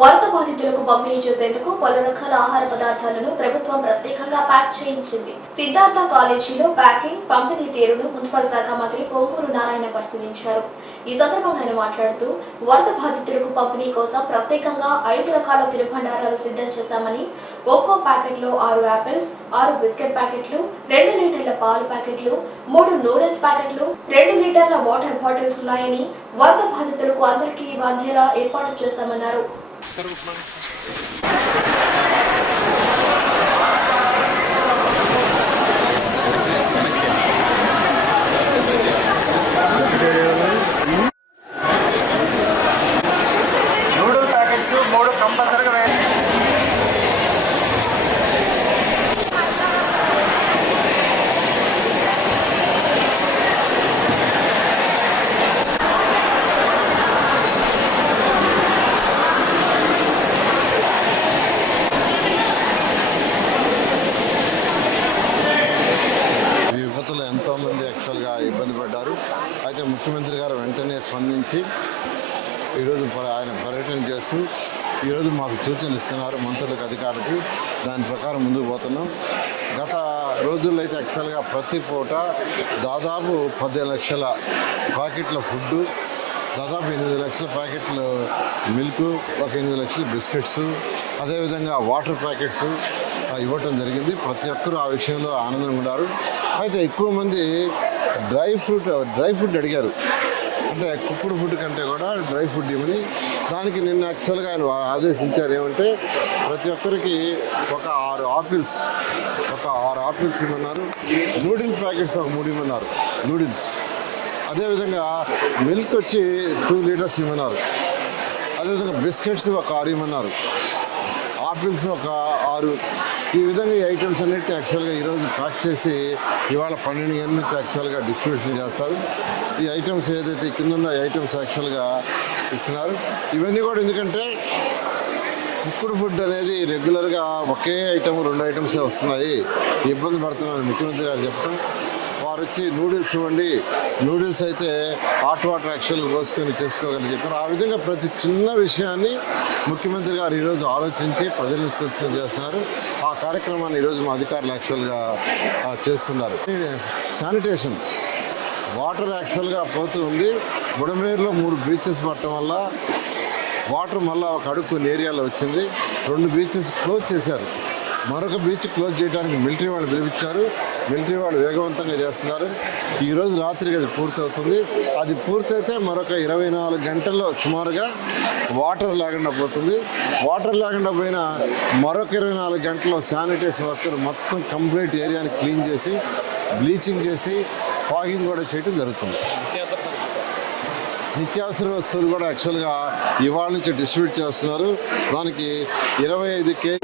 వరద బాధితులకు పంపిణీ చేసేందుకు పలు రకాల ఆహార పదార్థాలను ప్రభుత్వం ప్రత్యేకంగా ప్యాక్ చేయించింది. సిద్ధార్థ కాలేజీలో ప్యాకింగ్ పంపిణీ తీరును మున్సిపల్ శాఖ మంత్రి పోంగూరు నారాయణ పరిశీలించారు. ఈ సందర్భంగా ఆయన మాట్లాడుతూ వరద బాధితులకు పంపిణీ కోసం ప్రత్యేకంగా ఐదు రకాల తినుబండారాలు సిద్ధం చేశామని ఒక్కో ప్యాకెట్లో ఆరు యాపిల్స్ ఆరు బిస్కెట్ ప్యాకెట్లు రెండు లీటర్ల పాలు ప్యాకెట్లు మూడు నూడిల్స్ ప్యాకెట్లు రెండు లీటర్ల వాటర్ బాటిల్స్ ఉన్నాయని వరద బాధితులకు అందరికీ అందేలా ఏర్పాటు చేశామన్నారు Старый ఎంతోమంది యాక్చువల్గా ఇబ్బంది పడ్డారు. అయితే ముఖ్యమంత్రి గారు వెంటనే స్పందించి ఈరోజు ఆయన పర్యటన చేస్తూ ఈరోజు మాకు సూచనలు ఇస్తున్నారు మంత్రులకు అధికారులకు. దాని ప్రకారం ముందుకు పోతున్నాం. గత రోజుల్లో అయితే యాక్చువల్గా ప్రతి పూట దాదాపు పదిహేను లక్షల ప్యాకెట్ల ఫుడ్ దాదాపు ఎనిమిది లక్షల ప్యాకెట్లు మిల్క్ ఒక ఎనిమిది లక్షల బిస్కెట్స్ అదేవిధంగా వాటర్ ప్యాకెట్స్ ఇవ్వటం జరిగింది. ప్రతి ఒక్కరూ ఆ విషయంలో ఆనందంగా ఉన్నారు. అయితే ఎక్కువ మంది డ్రై ఫ్రూట్ డ్రై ఫుడ్ అడిగారు. అంటే కుక్కుడు ఫుడ్ కంటే కూడా డ్రై ఫుడ్ ఇవ్వని దానికి నిన్న యాక్చువల్గా ఆయన ఆదేశించారు. ఏమంటే ప్రతి ఒక్కరికి ఒక ఆరు ఆపిల్స్ ఒక ఆరు ఆపిల్స్ ఇవ్వన్నారు నూడిల్ ప్యాకెట్స్ ఒక మూడు ఇవ్వన్నారు నూడిల్స్. అదేవిధంగా మిల్క్ వచ్చి టూ లీటర్స్ ఇవ్వన్నారు అదేవిధంగా బిస్కెట్స్ ఒక ఆరు ఇవ్వన్నారు ఆపిల్స్ ఒక ఆరు ఈ విధంగా ఈ ఐటమ్స్ అన్నిటి యాక్చువల్గా ఈరోజు ప్యాక్ చేసి ఇవాళ పన్నెండు గంటల నుంచి యాక్చువల్గా డిస్ట్రిబ్యూషన్ చేస్తారు. ఈ ఐటమ్స్ ఏదైతే కింద ఉన్న ఐటమ్స్ యాక్చువల్గా ఇస్తున్నారు. ఇవన్నీ కూడా ఎందుకంటే కుక్కుడు ఫుడ్ అనేది రెగ్యులర్గా ఒకే ఐటమ్ రెండు ఐటమ్స్ వస్తున్నాయి. ఇబ్బంది పడుతున్నాను ముఖ్యమంత్రి గారు చెప్పడం. వారు వచ్చి నూడిల్స్ ఇవ్వండి. నూడిల్స్ అయితే హాట్ వాటర్ యాక్చువల్గా పోసుకొని చేసుకోగలని చెప్పారు. ఆ విధంగా ప్రతి చిన్న విషయాన్ని ముఖ్యమంత్రి గారు ఈరోజు ఆలోచించి ప్రజలను సూచన చేస్తున్నారు. ఆ కార్యక్రమాన్ని ఈరోజు మా అధికారులు యాక్చువల్గా చేస్తున్నారు. శానిటేషన్. వాటర్ యాక్చువల్గా పోతూ ఉంది. బుడమేరులో మూడు బీచెస్ పట్టడం వల్ల వాటర్ మళ్ళీ ఒక అడుగు ఏరియాలో వచ్చింది. రెండు బీచెస్ క్లోజ్ చేశారు. మరొక బీచ్ క్లోజ్ చేయడానికి మిలిటరీ వాళ్ళు పిలిపించారు మిలిటరీ వాళ్ళు వేగవంతంగా చేస్తున్నారు. ఈరోజు రాత్రికి అది పూర్తవుతుంది. అది పూర్తయితే మరొక ఇరవై నాలుగు గంటల్లో సుమారుగా వాటర్ లేకుండా పోతుంది. వాటర్ లేకుండా పోయినా మరొక ఇరవై నాలుగు గంటల్లో శానిటైజ్ వర్కర్ మొత్తం కంప్లీట్ ఏరియాని క్లీన్ చేసి బ్లీచింగ్ చేసి ఫాగింగ్ కూడా చేయడం జరుగుతుంది. నిత్యావసర వస్తువులు కూడా యాక్చువల్గా ఇవాళ నుంచి డిస్ట్రిబ్యూట్ చేస్తున్నారు. దానికి ఇరవై ఐదు కే